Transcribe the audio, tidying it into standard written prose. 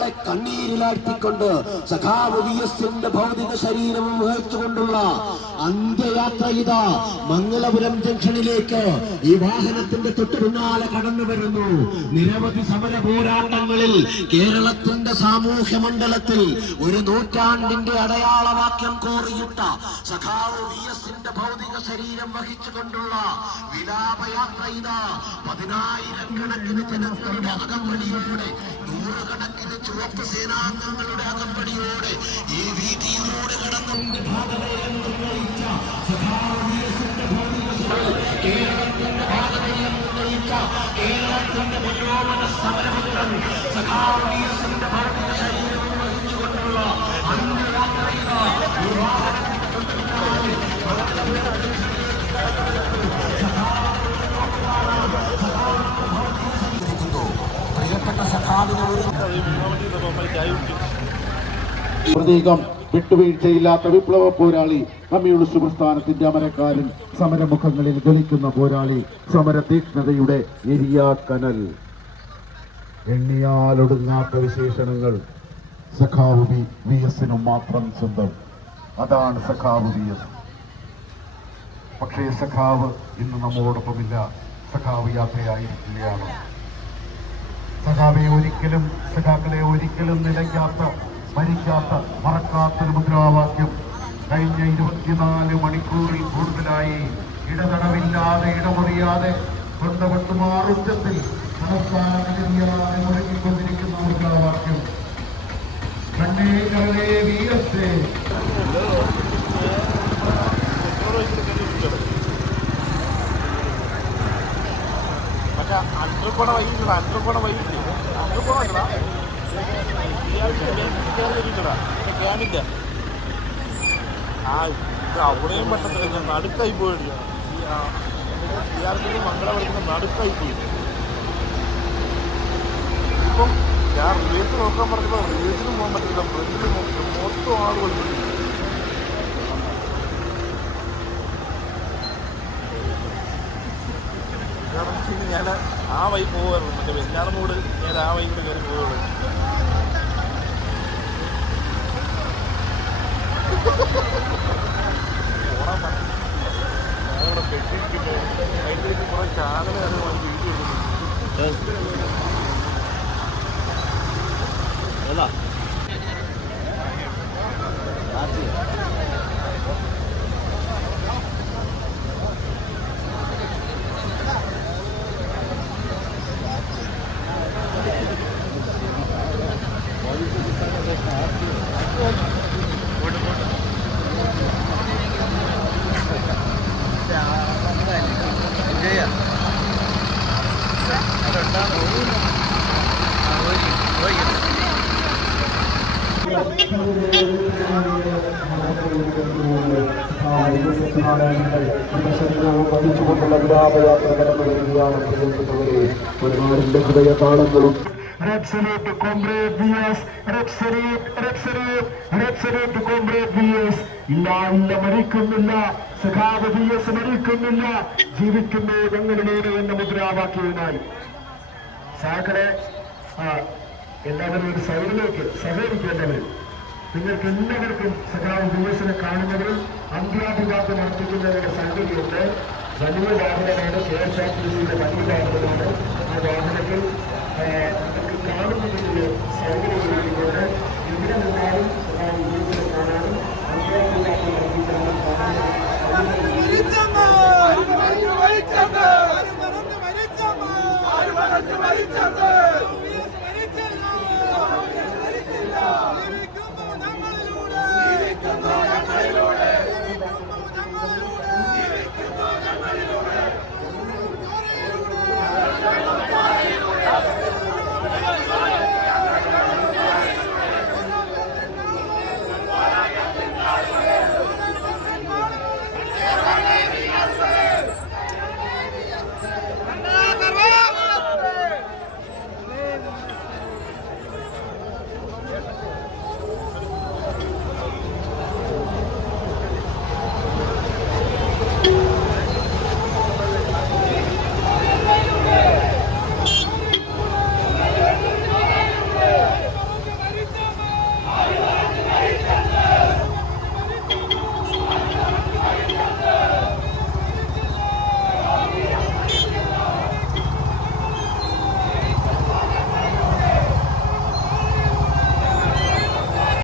ജനങ്ങളെ കണ്ണീരിലാഴ്ത്തിക്കൊണ്ട് സഖാവ് VS-ന്റെ ഭൗതിക ശരീരവും വഹിച്ചുകൊണ്ടുള്ള അന്ത്യയാത്ര ഇതാ മംഗലപുരം ജംഗ്ഷനിലേക്ക് ഈ വാഹനത്തിന്റെ തൊട്ടു പിന്നാലെ കടന്നു വരുന്നു. നിരവധി സമര പോരാട്ടങ്ങളിൽ കേരളത്തിന്റെ സാമൂഹ്യ മണ്ഡലത്തിൽ ഒരു നൂറ്റാണ്ടിന്റെ അടയാളവാക്യം കോറിയിട്ട സഖാവ് VS-ന്റെ ഭൗതിക ശരീരം വഹിച്ചുകൊണ്ടുള്ള വിലാപയാത്ര ഇതാ 10,000-കണക്കിന് ജനങ്ങളുടെ അകമ്പടിയോടെ, നൂറുകണക്കിന് ചുവപ്പ് സേനാംഗങ്ങളുടെ അകമ്പടിയോടെ ഈ വീതിയിലൂടെ കടന്നുകൊണ്ട് ഭാഗവയം നിർവഹിച്ച സഖാവ് VS-ന്റെ ഭൗതിക ശരീരം, കേരളത്തിന്റെ ഭാഗവയം നിർവഹിച്ച കേരളത്തിന്റെ പുരോഗമന സമരപുത്രൻ സഖാവ് VS-ന്റെ ഭൗതിക ശരീരം വഹിച്ചുകൊണ്ടുള്ള അന്ത്യയാത്ര ഇതാ ഈ വാഹനത്തിന്റെ തൊട്ടുപിന്നാലെ പ്രതീകം വിട്ടുവീഴ്ചയില്ലാത്ത വിപ്ലവ പോരാളി, കമ്മ്യൂണിസ്റ്റ് പ്രസ്ഥാനത്തിന്റെ അമരക്കാരൻ, സമരമുഖങ്ങളിൽ ജ്വലിക്കുന്ന പോരാളി, സമര തീക്ഷ്ണതയുടെ എരിയാക്കനൽ. എണ്ണിയാലൊടുങ്ങാത്ത വിശേഷണങ്ങൾ സഖാവ് VS-നും മാത്രം സ്വന്തം. അതാണ് സഖാവ് VS. പക്ഷേ സഖാവ് ഇന്ന് നമ്മോടൊപ്പമില്ല. സഖാവ് യാത്രയായിരിക്കുകയാണ്. സഖാക്കളെ ഒരിക്കലും നിലയ്ക്കാത്ത, മരിക്കാത്ത, മറക്കാത്തൊരു മുദ്രാവാക്യം കഴിഞ്ഞ 24 മണിക്കൂറിൽ കൂടുതലായി ഇടതടവില്ലാതെ, ഇടമുറിയാതെ, കൊണ്ടവട്ടുമാറുച്ചത്തിൽ മനസ്സാകെ മുഴങ്ങിക്കൊണ്ടിരിക്കുന്ന മുദ്രാവാക്യം കണ്ണേ VS. അണ്ടർപോണ വൈകിട്ടാ ക്യാമില്ല. അവിടെയും പറ്റത്തില്ല. ഞാൻ നടുക്കായി പോയില്ല. മംഗളപുരത്തിന് നടുക്കായി പോയി. ഇപ്പം ഞാൻ റിലേറ്റ് നോക്കാൻ പറഞ്ഞപ്പോൾ റിലേറ്റിനും പോകാൻ പറ്റില്ല. ഫ്രണ്ടിൽ മൊത്തം ആളുകൾ ഞാൻ ആ വഴി പോകുമായിരുന്നു. മറ്റേ വെഞ്ഞാറമൂട് ഞാൻ ആ വഴി കൂടെ കയറി പോകുള്ളൂ. ഓടാൻ അവിടെ പെട്ടിരിക്കുമ്പോൾ അതിലേക്ക് കുറെ ചാനലാണ് വീഡിയോ എടുക്കുന്നത്. വഹിച്ചുകൊണ്ടുള്ള വിലാപയാത്ര കടന്നു വരികയാണ്. ഒരുപാടിന്റെ ഹൃദയതാളങ്ങളും ഇല്ല മരിക്കുന്നില്ല. സഖാവ് VS മരിക്കുന്നില്ല, ജീവിക്കുന്നു ഞങ്ങളിലൂടെ എന്ന മുദ്രാവാക്യവുമായി സാക്കളെ എല്ലാവരും ഒരു സൈഡിലേക്ക് സഹകരിക്കേണ്ടവരും, നിങ്ങൾക്ക് എല്ലാവർക്കും സഖാവ് VS-നെ കാണുന്നവരും അന്ത്യാഭിവാദം അർപ്പിക്കുന്നവരുടെ സംഖ്യയുണ്ട്. വലിയ വാഹനമാണ്, KSRTC വലിയ വാഹനമാണ്. ആ വാഹനത്തിൽ നിങ്ങൾക്ക് കാണുന്നതിന്